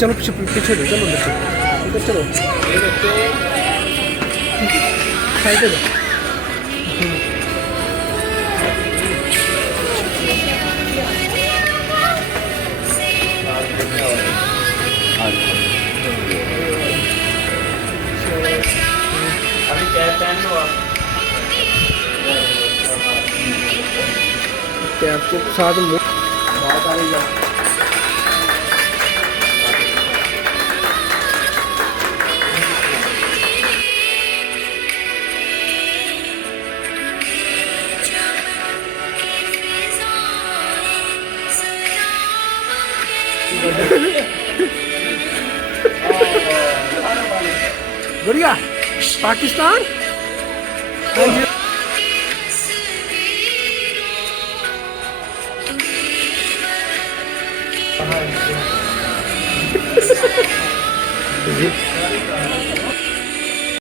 चलो पीछे पीछे दो, चलो बच्चे इधर चलो, साइड दो। कैप के साथ बात आ रही है। बढ़िया पाकिस्तान।